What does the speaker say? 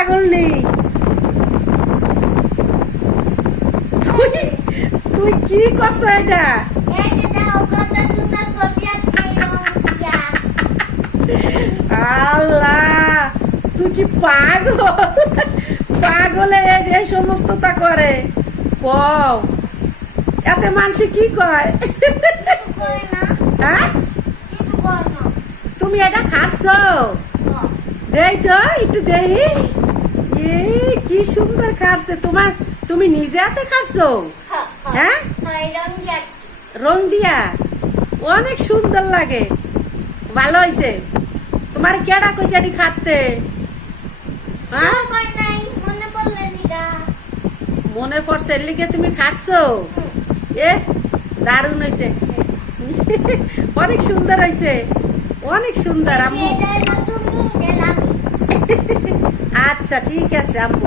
পাগল নেই তুই তুই কি করছ এটা আল্লাহ তুই কি পাগল পাগলে এই সমস্তটা করে কও এতে মানুষ কি কয় হ্যাঁ তুমি এটা খাচ্ছ দেই তো একটু দেই কি সুন্দর খাচ্ছে তোমার তুমি নিজে হাতে খাচ্ছ হ্যাঁ রং দিয়া অনেক সুন্দর লাগে ভালো হয়েছে তোমার কেডা কইছে এটি খাটতে মনে পড়ছে লিগে তুমি খাচ্ছ এ দারুণ হয়েছে অনেক সুন্দর হয়েছে অনেক সুন্দর আম্মু আচ্ছা ঠিক আছে আম্মু